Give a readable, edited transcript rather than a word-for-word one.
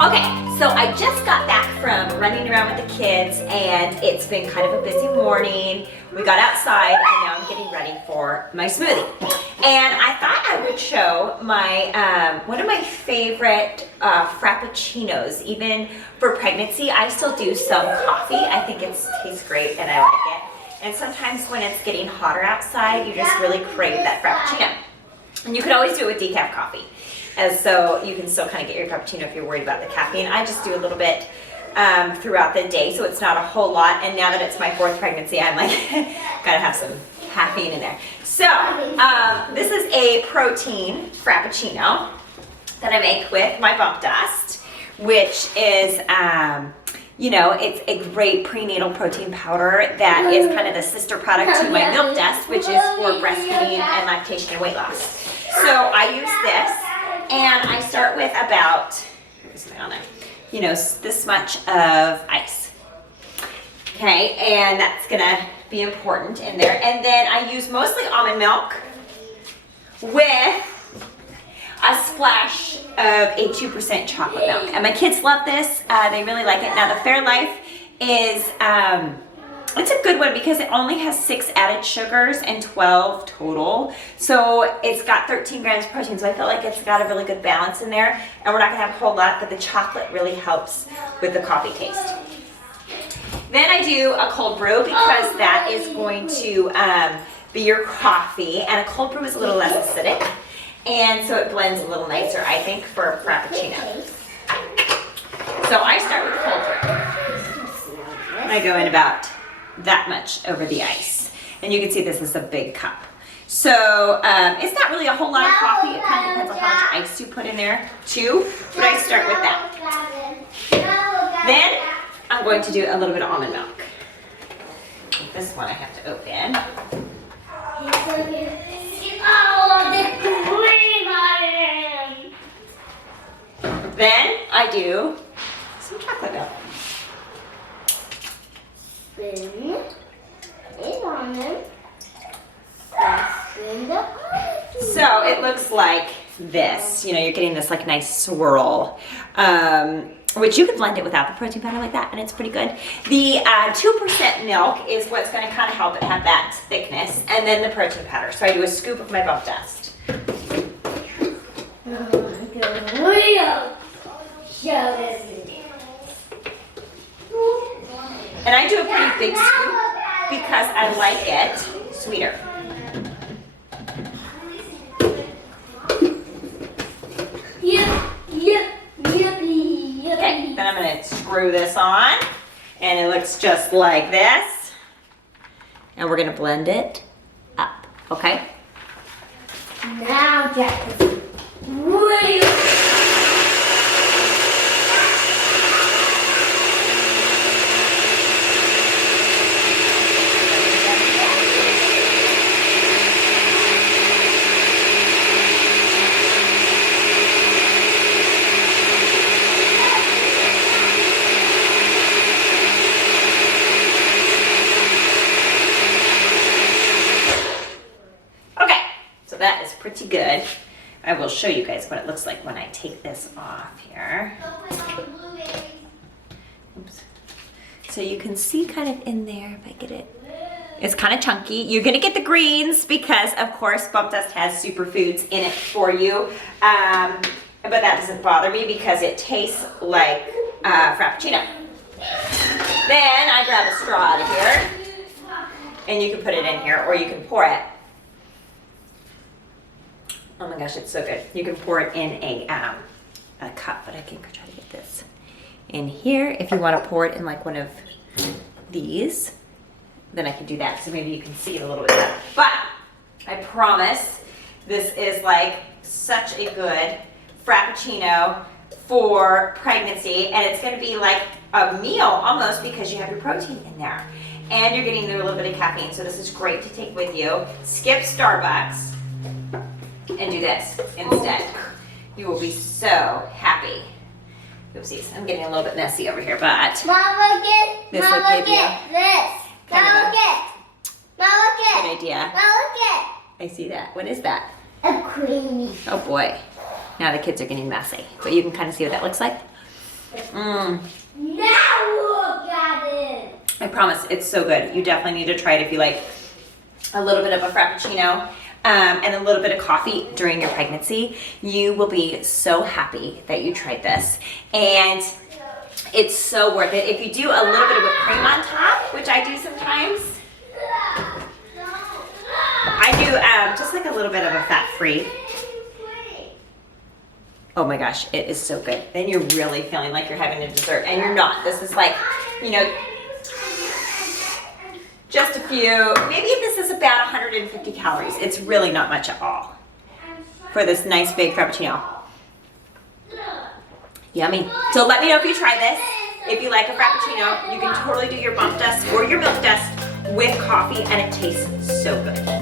Okay, so I just got back from running around with the kids and it's been kind of a busy morning. We got outside and now I'm getting ready for my smoothie. And I thought I would show my one of my favorite Frappuccinos. Even for pregnancy, I still do some coffee. I think it tastes great and I like it. And sometimes when it's getting hotter outside, you just really crave that Frappuccino. And you can always do it with decaf coffee. And so you can still kind of get your Frappuccino if you're worried about the caffeine. I just do a little bit throughout the day, so it's not a whole lot. And now that it's my fourth pregnancy, I'm like, gotta have some caffeine in there. So this is a protein Frappuccino that I make with my bump dust, which is, you know, it's a great prenatal protein powder that is kind of the sister product to my milk dust, which is for breastfeeding and lactation and weight loss. So I use this. And I start with about, here's something on there, you know, this much of ice. Okay, and that's gonna be important in there. And then I use mostly almond milk with a splash of a 2% chocolate milk. And my kids love this, they really like it. Now the Fairlife is, it's a good one because it only has 6 added sugars and 12 total. So it's got 13 grams of protein. So I feel like it's got a really good balance in there. And we're not gonna have a whole lot, but the chocolate really helps with the coffee taste. Then I do a cold brew because that is going to be your coffee. And a cold brew is a little less acidic. And so it blends a little nicer, I think, for a Frappuccino. So I start with cold brew. I go in about that much over the ice. And you can see this is a big cup. So it's not really a whole lot of coffee. It kind of depends on how much ice you put in there too. But I start with that. Then I'm going to do a little bit of almond milk. This one I have to open. Then I do some chocolate milk. So it looks like this. You know, you're getting this like nice swirl, which you can blend it without the protein powder like that, and it's pretty good. The 2% milk is what's going to kind of help it have that thickness, and then the protein powder. So I do a scoop of my bump dust. And I do a pretty big scoop because I like it sweeter. Okay, then I'm going to screw this on, and it looks just like this. And we're going to blend it up, okay? Now, Jack. That is pretty good. I will show you guys what it looks like when I take this off here. Oops. So you can see kind of in there, if I get it. It's kind of chunky. You're gonna get the greens because of course Bump Dust has superfoods in it for you. But that doesn't bother me because it tastes like Frappuccino. Then I grab a straw out of here and you can put it in here or you can pour it. Oh my gosh, it's so good. You can pour it in a cup, but I can try to get this in here. If you want to pour it in like one of these, then I can do that. So maybe you can see it a little bit better. But I promise this is like such a good Frappuccino for pregnancy. And it's going to be like a meal almost because you have your protein in there. And you're getting a little bit of caffeine. So this is great to take with you. Skip Starbucks. And do this instead. You will be so happy. Oopsies, I'm getting a little bit messy over here, but Mama, get this Mama, will give get you this. Mama, get Mama, get good idea. Mama, get I see that. What is that? a creamy. Oh boy. Now the kids are getting messy, but you can kind of see what that looks like. Mmm. Now look at it. I promise, it's so good. You definitely need to try it if you like a little bit of a Frappuccino and a little bit of coffee during your pregnancy. You will be so happy that you tried this. And it's so worth it. If you do a little bit of whipped cream on top, which I do sometimes, I do just like a little bit of a fat-free. Oh my gosh, it is so good. Then you're really feeling like you're having a dessert, and you're not. This is like, you know, just a few, maybe this is about 150 calories. It's really not much at all for this nice big Frappuccino. Yummy. So let me know if you try this. If you like a Frappuccino, you can totally do your bump dust or your milk dust with coffee, and it tastes so good.